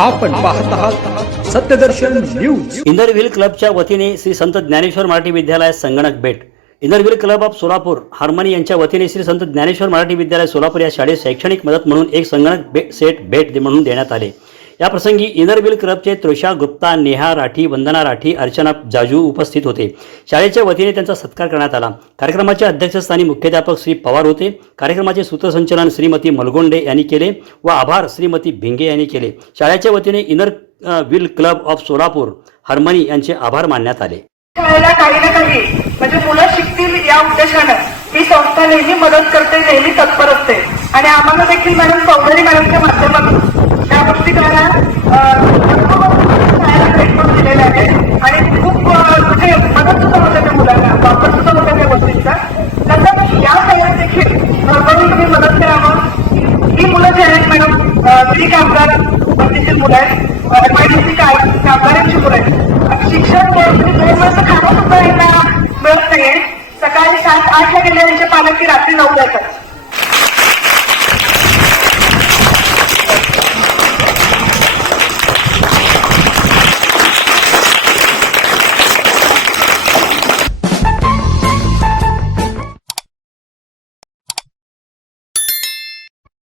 आपण पाहत आहात सत्यदर्शन न्यूज. इंदरव्हील क्लबच्या वतीने श्री संत ज्ञानेश्वर मराठी विद्यालय संगणक भेट inner wheel club of Solapur harmony यांच्या वतीने श्री संत ज्ञानेश्वर मराठी विद्यालय सोलापूर या शाळेत शैक्षणिक मदत म्हणून एक संगणक सेट भेट म्हणून देण्यात आले. या प्रसंगी बिल क्लबचे त्रिषा गुप्ता नेहा राठी वंदना राठी अर्चना जाजू उपस्थित होते. शाळेच्या वतीने त्यांचा सत्कार करण्यात आला. कार्यक्रमाच्या अध्यक्षस्थानी मुख्याध्यापक श्री पवार होते. कार्यक्रमाचे सूत्रसंचलन श्रीमती मलगोंडे यांनी केले व आभार श्रीमती भिंगे यांनी केले. शाळेच्या वतीने inner wheel club of Solapur harmony यांचे आभार मानण्यात आले. काही ना काही म्हणजे मुलं शिकतील या उद्देशानं. ही संस्था नेहमी मदत करते नेहमी तत्पर असते. आणि आम्हाला देखील मॅडम चौधरी मॅडमच्या माध्यमातून त्या गोष्टी करायला अं, शाळेला भेट पण दिलेल्या आहेत आणि खूप अं, म्हणजे मदत सुद्धा होते त्या मुलांना वापर सुद्धा होता त्या गोष्टींचा तसंच या शाळेत देखील भरभरून तुम्ही मदत करावं ही मुलं जी आहेत मॅडम फ्री कामगार मुलं आहेत. एमआयडीसी कामगारांची मुलं आहेत. शिक्षण म्हणजे दोन सुद्धा यांना मिळत नाहीये. सकाळी सात आठला गेले त्यांचे पालक की रात्री नऊ येतात